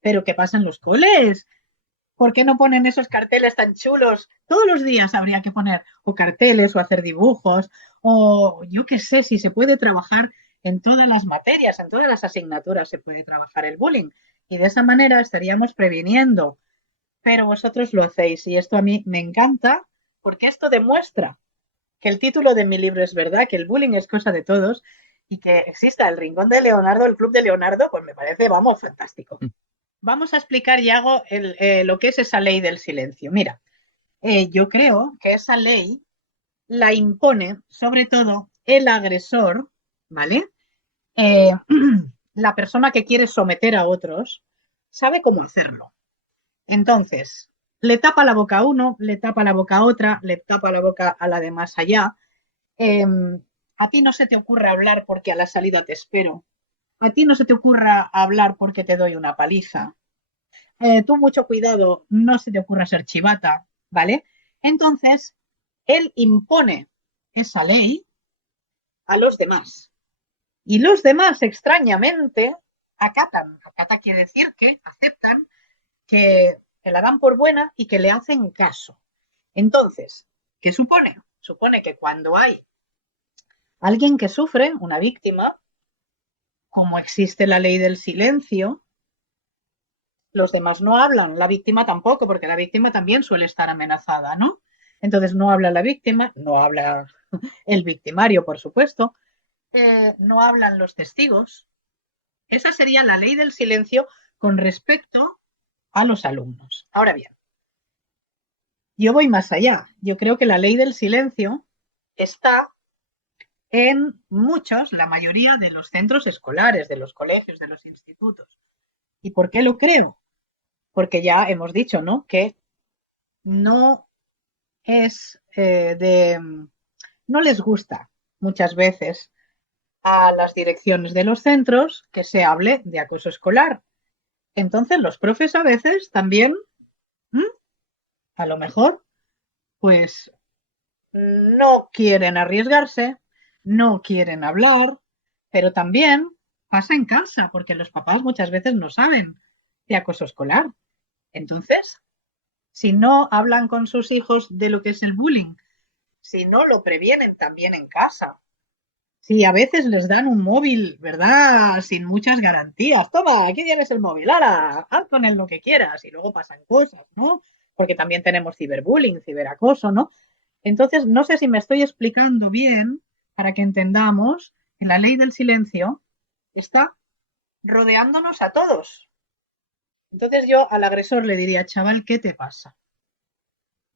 pero ¿qué pasa en los coles? ¿Por qué no ponen esos carteles tan chulos? Todos los días habría que poner o carteles o hacer dibujos o yo qué sé, si se puede trabajar en todas las materias, en todas las asignaturas se puede trabajar el bullying y de esa manera estaríamos previniendo. Pero vosotros lo hacéis y esto a mí me encanta porque esto demuestra que el título de mi libro es verdad, que el bullying es cosa de todos y que exista el Rincón de Leonardo, el Club de Leonardo, pues me parece, vamos, fantástico. Vamos a explicar, Yago, lo que es esa ley del silencio. Mira, yo creo que esa ley la impone sobre todo el agresor, ¿vale? La persona que quiere someter a otros sabe cómo hacerlo. Entonces, le tapa la boca a uno, le tapa la boca a otra, le tapa la boca a la de más allá. A ti no se te ocurra hablar porque a la salida te espero. A ti no se te ocurra hablar porque te doy una paliza. Tú mucho cuidado, no se te ocurra ser chivata, ¿vale? Entonces, él impone esa ley a los demás. Y los demás, extrañamente, acatan. Acata quiere decir que aceptan, que la dan por buena y que le hacen caso. Entonces, ¿qué supone? Supone que cuando hay alguien que sufre, una víctima, como existe la ley del silencio, los demás no hablan, la víctima tampoco, porque la víctima también suele estar amenazada, ¿no? Entonces no habla la víctima, no habla el victimario, por supuesto, no hablan los testigos. Esa sería la ley del silencio con respecto a los alumnos. Ahora bien, yo voy más allá. Yo creo que la ley del silencio está en muchos, la mayoría de los centros escolares, de los colegios, de los institutos. ¿Y por qué lo creo? Porque ya hemos dicho, ¿no?, que no es no les gusta muchas veces a las direcciones de los centros que se hable de acoso escolar. Entonces los profes a veces también, a lo mejor, pues no quieren arriesgarse, no quieren hablar, pero también pasa en casa, porque los papás muchas veces no saben de acoso escolar. Entonces, si no hablan con sus hijos de lo que es el bullying, si no lo previenen también en casa, si a veces les dan un móvil, ¿verdad?, sin muchas garantías. Toma, aquí tienes el móvil, ¡hala! Haz con él lo que quieras, y luego pasan cosas, ¿no? Porque también tenemos ciberbullying, ciberacoso, ¿no? Entonces, no sé si me estoy explicando bien para que entendamos que la ley del silencio está rodeándonos a todos. Entonces yo al agresor le diría, chaval, ¿qué te pasa?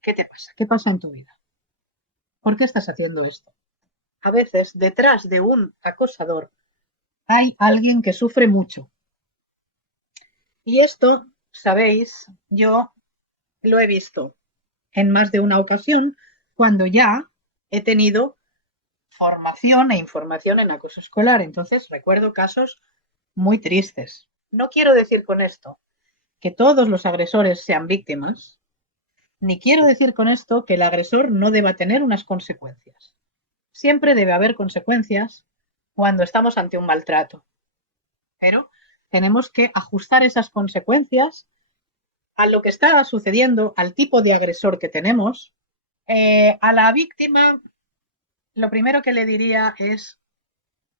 ¿Qué te pasa? ¿Qué pasa en tu vida? ¿Por qué estás haciendo esto? A veces detrás de un acosador hay alguien que sufre mucho. Y esto, sabéis, yo lo he visto en más de una ocasión cuando ya he tenido formación e información en acoso escolar. Entonces recuerdo casos muy tristes. No quiero decir con esto que todos los agresores sean víctimas, ni quiero decir con esto que el agresor no deba tener unas consecuencias. Siempre debe haber consecuencias cuando estamos ante un maltrato, pero tenemos que ajustar esas consecuencias a lo que está sucediendo, al tipo de agresor que tenemos. A la víctima, lo primero que le diría es,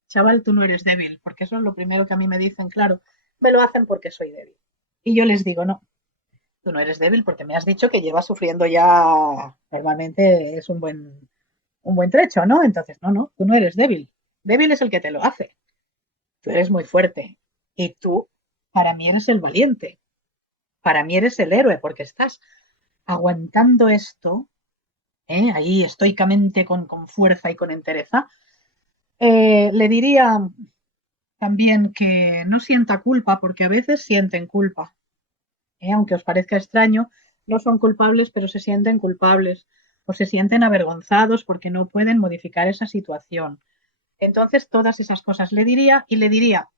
chaval, tú no eres débil, porque eso es lo primero que a mí me dicen, claro, me lo hacen porque soy débil. Y yo les digo, no, tú no eres débil porque me has dicho que llevas sufriendo ya, normalmente es un buen trecho, ¿no? Entonces, no, tú no eres débil. Débil es el que te lo hace. Tú eres muy fuerte. Y tú, para mí, eres el valiente. Para mí eres el héroe, porque estás aguantando esto, ahí estoicamente, con fuerza y con entereza. Le diría también que no sienta culpa, porque a veces sienten culpa. Aunque os parezca extraño, no son culpables, pero se sienten culpables o se sienten avergonzados porque no pueden modificar esa situación. Entonces, todas esas cosas le diría y le diría,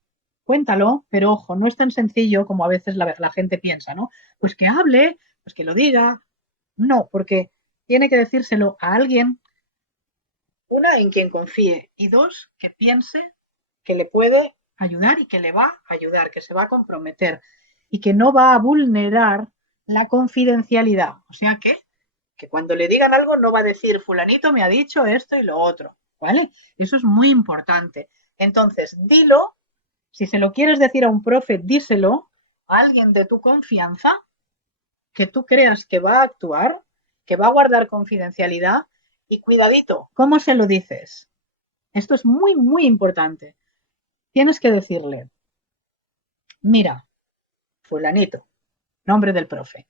cuéntalo, pero ojo, no es tan sencillo como a veces la gente piensa, ¿no? Pues que hable, pues que lo diga. No, porque tiene que decírselo a alguien, una, en quien confíe, y dos, que piense que le puede ayudar y que le va a ayudar, que se va a comprometer y que no va a vulnerar la confidencialidad. O sea que cuando le digan algo no va a decir fulanito me ha dicho esto y lo otro, ¿vale? Eso es muy importante. Entonces, dilo, si se lo quieres decir a un profe, díselo a alguien de tu confianza que tú creas que va a actuar, que va a guardar confidencialidad y cuidadito, ¿cómo se lo dices? Esto es muy, muy importante. Tienes que decirle, mira, fulanito, nombre del profe,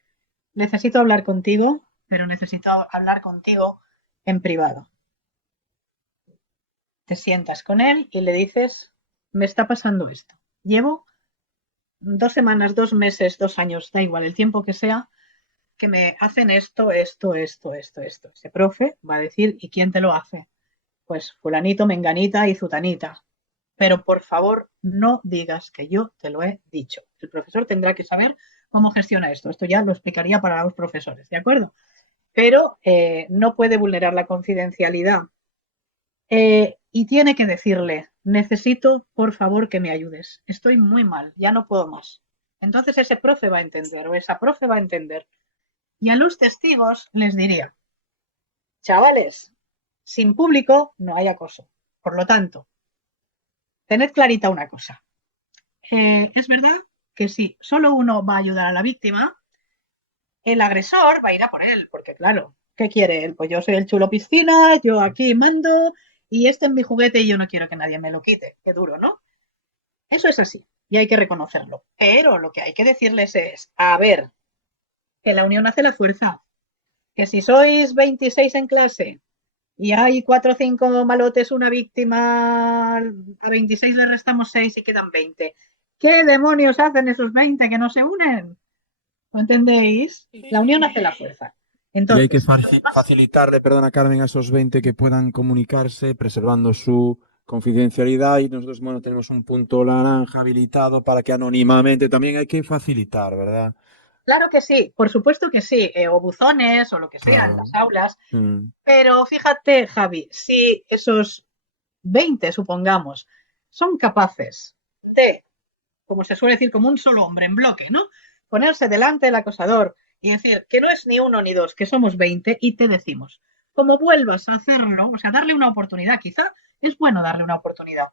necesito hablar contigo, pero necesito hablar contigo en privado. Te sientas con él y le dices, me está pasando esto. Llevo 2 semanas, 2 meses, 2 años, da igual, el tiempo que sea, que me hacen esto. Ese profe va a decir, ¿y quién te lo hace? Pues fulanito, menganita y zutanita. Pero por favor, no digas que yo te lo he dicho. El profesor tendrá que saber cómo gestiona esto. Esto ya lo explicaría para los profesores, ¿de acuerdo? Pero no puede vulnerar la confidencialidad. Y tiene que decirle, necesito, por favor, que me ayudes. Estoy muy mal, ya no puedo más. Entonces ese profe va a entender o esa profe va a entender. Y a los testigos les diría, chavales, sin público no hay acoso. Por lo tanto, tened clarita una cosa. Es verdad que si solo uno va a ayudar a la víctima, el agresor va a ir a por él, porque claro, ¿qué quiere él? Pues yo soy el chulo piscina, yo aquí mando y este es mi juguete y yo no quiero que nadie me lo quite. Qué duro, ¿no? Eso es así y hay que reconocerlo. Pero lo que hay que decirles es, a ver, que la unión hace la fuerza. Que si sois 26 en clase y hay 4 o 5 malotes, una víctima, a 26 le restamos 6 y quedan 20. ¿Qué demonios hacen esos 20 que no se unen? ¿No entendéis? La unión hace la fuerza. Y hay Entonces, que facilitarle, perdona Carmen, a esos 20 que puedan comunicarse preservando su confidencialidad y nosotros, bueno, tenemos un punto naranja habilitado para que anónimamente también hay que facilitar, ¿verdad? claro que sí, por supuesto que sí, o buzones o lo que sea en Claro. las aulas, Mm. pero fíjate, Javi, si esos 20, supongamos, son capaces de, como se suele decir, como un solo hombre en bloque, ¿no? Ponerse delante del acosador y decir que no es ni uno ni dos, que somos 20 y te decimos, como vuelvas a hacerlo, o sea, darle una oportunidad, quizá es bueno darle una oportunidad.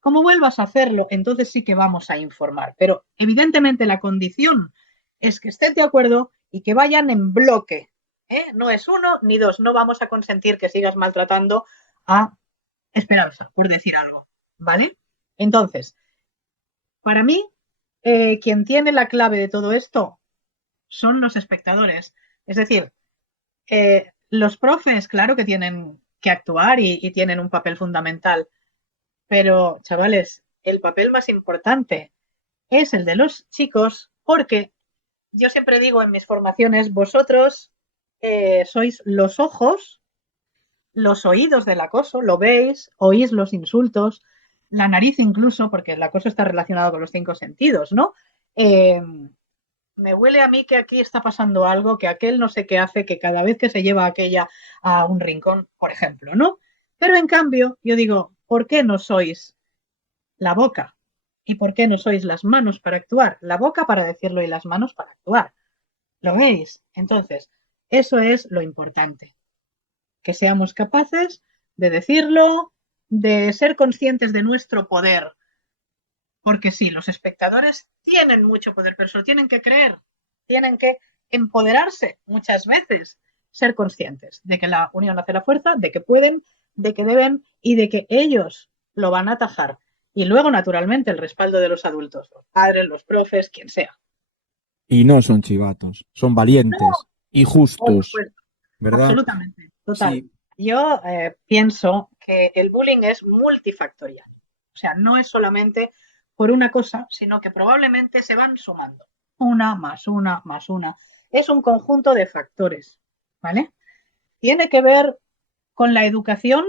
Como vuelvas a hacerlo, entonces sí que vamos a informar. Pero evidentemente la condición es que estén de acuerdo y que vayan en bloque. No es uno ni dos. No vamos a consentir que sigas maltratando a Esperanza, por decir algo. ¿Vale? Entonces, para mí, quien tiene la clave de todo esto son los espectadores. Es decir, los profes, claro que tienen que actuar y tienen un papel fundamental. Pero, chavales, el papel más importante es el de los chicos, porque yo siempre digo en mis formaciones, vosotros sois los ojos, los oídos del acoso, lo veis, oís los insultos, la nariz incluso, porque el acoso está relacionado con los 5 sentidos, ¿no? Me huele a mí que aquí está pasando algo, que aquel no sé qué hace, que cada vez que se lleva aquella a un rincón, por ejemplo, ¿no? Pero en cambio, yo digo, ¿por qué no sois la boca? ¿Y por qué no sois las manos para actuar? La boca para decirlo y las manos para actuar. ¿Lo veis? Entonces, eso es lo importante. Que seamos capaces de decirlo, de ser conscientes de nuestro poder. Porque sí, los espectadores tienen mucho poder, pero se lo tienen que creer. Tienen que empoderarse muchas veces. Ser conscientes de que la unión hace la fuerza, de que pueden, de que deben y de que ellos lo van a atajar. Y luego, naturalmente, el respaldo de los adultos, los padres, los profes, quien sea. Y no son chivatos, son valientes y Por justos, supuesto, ¿verdad? absolutamente, total. Sí, Yo pienso que el bullying es multifactorial. O sea, no es solamente por una cosa, sino que probablemente se van sumando. Una más una más una. Es un conjunto de factores, ¿vale? Tiene que ver con la educación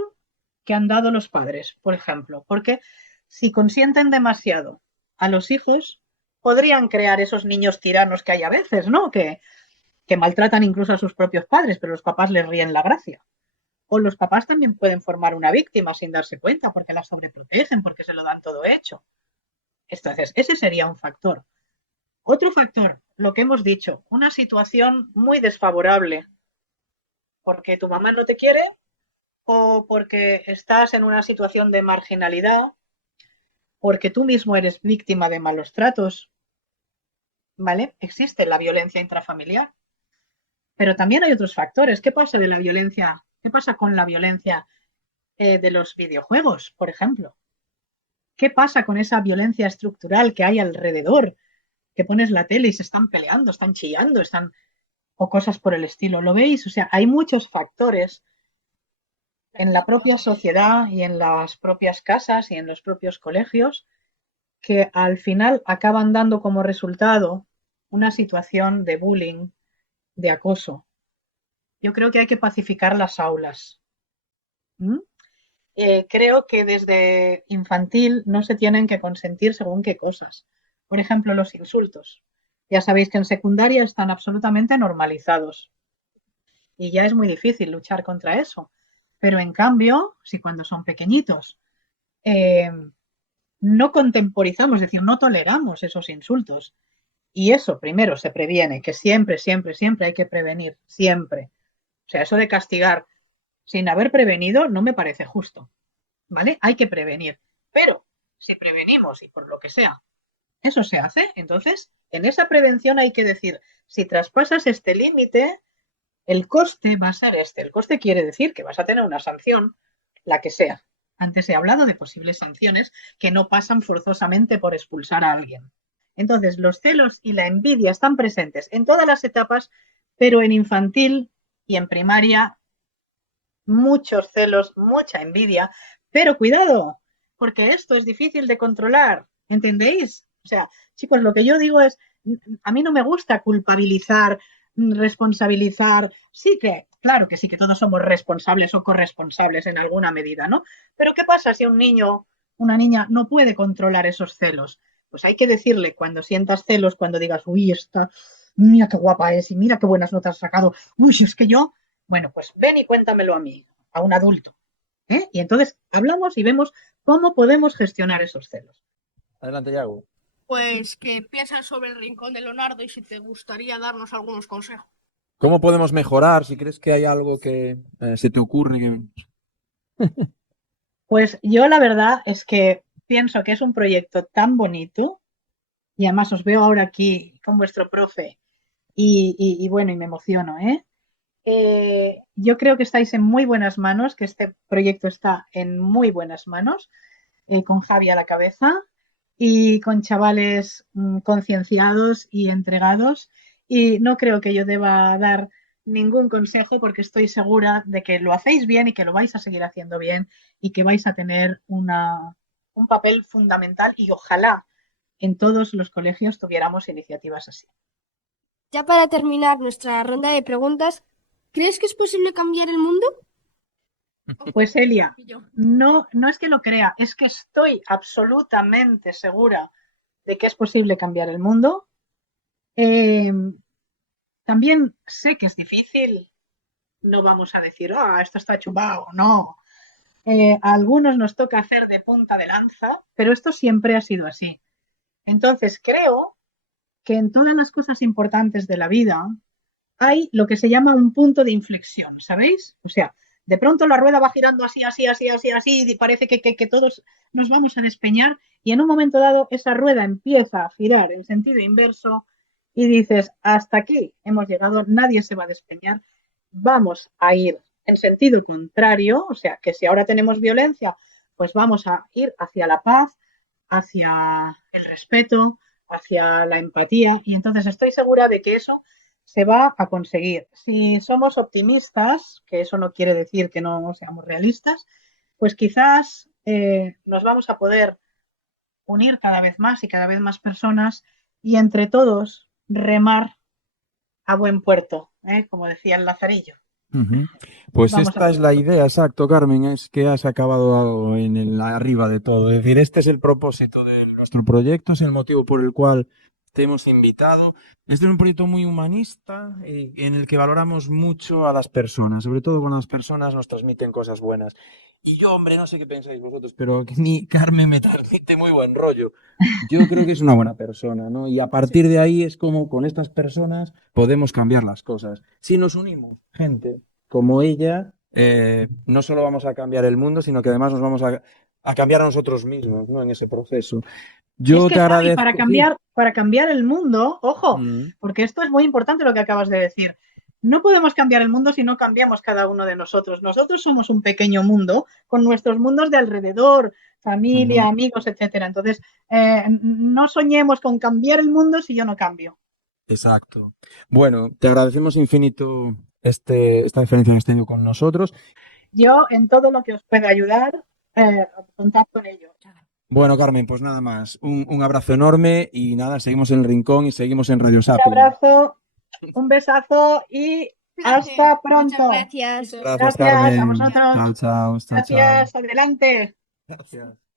que han dado los padres, por ejemplo, porque si consienten demasiado a los hijos, podrían crear esos niños tiranos que hay a veces, ¿no? Que maltratan incluso a sus propios padres, pero los papás les ríen la gracia. O los papás también pueden formar una víctima sin darse cuenta porque la sobreprotegen, porque se lo dan todo hecho. Entonces, ese sería un factor. Otro factor, lo que hemos dicho, una situación muy desfavorable, porque tu mamá no te quiere o porque estás en una situación de marginalidad, porque tú mismo eres víctima de malos tratos, ¿vale? Existe la violencia intrafamiliar, pero también hay otros factores. ¿Qué pasa de la violencia? ¿Qué pasa con la violencia de los videojuegos, por ejemplo? ¿Qué pasa con esa violencia estructural que hay alrededor? Que pones la tele y se están peleando, están chillando, o cosas por el estilo. ¿Lo veis? O sea, hay muchos factores en la propia sociedad y en las propias casas y en los propios colegios que al final acaban dando como resultado una situación de bullying, de acoso. Yo creo que hay que pacificar las aulas. ¿Mm? Creo que desde infantil no se tienen que consentir según qué cosas. Por ejemplo, los insultos. Ya sabéis que en secundaria están absolutamente normalizados y ya es muy difícil luchar contra eso. Pero en cambio, si cuando son pequeñitos no contemporizamos, es decir, no toleramos esos insultos, y eso primero se previene, que siempre, siempre, siempre hay que prevenir, siempre. O sea, eso de castigar sin haber prevenido no me parece justo, ¿vale? Hay que prevenir. Pero si prevenimos y por lo que sea, eso se hace, entonces en esa prevención hay que decir, si traspasas este límite, el coste va a ser este. El coste quiere decir que vas a tener una sanción, la que sea. Antes he hablado de posibles sanciones que no pasan forzosamente por expulsar a alguien. Entonces, los celos y la envidia están presentes en todas las etapas, pero en infantil y en primaria muchos celos, mucha envidia, pero cuidado, porque esto es difícil de controlar, ¿entendéis? O sea, chicos, lo que yo digo es, a mí no me gusta culpabilizar, responsabilizar, sí que, claro que sí, que todos somos responsables o corresponsables en alguna medida, ¿no? Pero ¿qué pasa si un niño, una niña no puede controlar esos celos? Pues hay que decirle cuando sientas celos, cuando digas, uy, esta, mira qué guapa es y mira qué buenas notas has sacado, uy, es que yo, bueno, pues ven y cuéntamelo a mí, a un adulto, ¿eh? Y entonces hablamos y vemos cómo podemos gestionar esos celos. Adelante, Yago. Pues que pienses sobre el rincón de Leonardo y si te gustaría darnos algunos consejos. ¿Cómo podemos mejorar? Si crees que hay algo que se te ocurre que... Pues yo la verdad es que pienso que es un proyecto tan bonito y además os veo ahora aquí con vuestro profe y bueno, y me emociono, ¿eh? Yo creo que estáis en muy buenas manos, que este proyecto está en muy buenas manos, con Javi a la cabeza y con chavales concienciados y entregados. Y no creo que yo deba dar ningún consejo porque estoy segura de que lo hacéis bien y que lo vais a seguir haciendo bien y que vais a tener un papel fundamental y ojalá en todos los colegios tuviéramos iniciativas así. Ya para terminar nuestra ronda de preguntas, ¿crees que es posible cambiar el mundo? Pues Elia, no, no es que lo crea, es que estoy absolutamente segura de que es posible cambiar el mundo. Eh, También sé que es difícil, no vamos a decir, esto está chupado, no. A algunos nos toca hacer de punta de lanza, pero esto siempre ha sido así. Entonces creo que en todas las cosas importantes de la vida hay lo que se llama un punto de inflexión, ¿sabéis? O sea, de pronto la rueda va girando así, así, así, así, así, y parece que todos nos vamos a despeñar y en un momento dado esa rueda empieza a girar en sentido inverso y dices, hasta aquí hemos llegado, nadie se va a despeñar, vamos a ir en sentido contrario, o sea, que si ahora tenemos violencia, pues vamos a ir hacia la paz, hacia el respeto, hacia la empatía y entonces estoy segura de que eso se va a conseguir. Si somos optimistas, que eso no quiere decir que no seamos realistas, pues quizás nos vamos a poder unir cada vez más y cada vez más personas y entre todos remar a buen puerto, como decía el Lazarillo. Ujú. Pues Vamos esta a es la idea, exacto, Carmen, es que has acabado en el arriba de todo. Es decir, este es el propósito de nuestro proyecto, es el motivo por el cual te hemos invitado. Este es un proyecto muy humanista en el que valoramos mucho a las personas, sobre todo cuando las personas nos transmiten cosas buenas. Y yo, hombre, no sé qué pensáis vosotros, pero que ni Carmen me transmite muy buen rollo. Yo creo que es una buena persona, ¿no? Y a partir de ahí es como con estas personas podemos cambiar las cosas. Si nos unimos, gente como ella, no solo vamos a cambiar el mundo, sino que además nos vamos a cambiar a nosotros mismos, ¿no? En ese proceso. Es Yo que, te Javi, agradezco. Sí. para cambiar el mundo, ojo, Mm. porque esto es muy importante lo que acabas de decir. No podemos cambiar el mundo si no cambiamos cada uno de nosotros. Nosotros somos un pequeño mundo con nuestros mundos de alrededor, familia, Ujú. amigos, etcétera. Entonces, no soñemos con cambiar el mundo si yo no cambio. Exacto. Bueno, te agradecemos infinito esta diferencia que has tenido con nosotros. Yo, en todo lo que os pueda ayudar, contad con ello. Bueno, Carmen, pues nada más. Un abrazo enorme y nada, seguimos en el rincón y seguimos en Radio Un Sapiens. abrazo, un besazo y hasta pronto. Muchas gracias. Gracias, Gracias a Carmen. vosotros. Chao, chao. Chao, chao. Gracias, adelante. Gracias.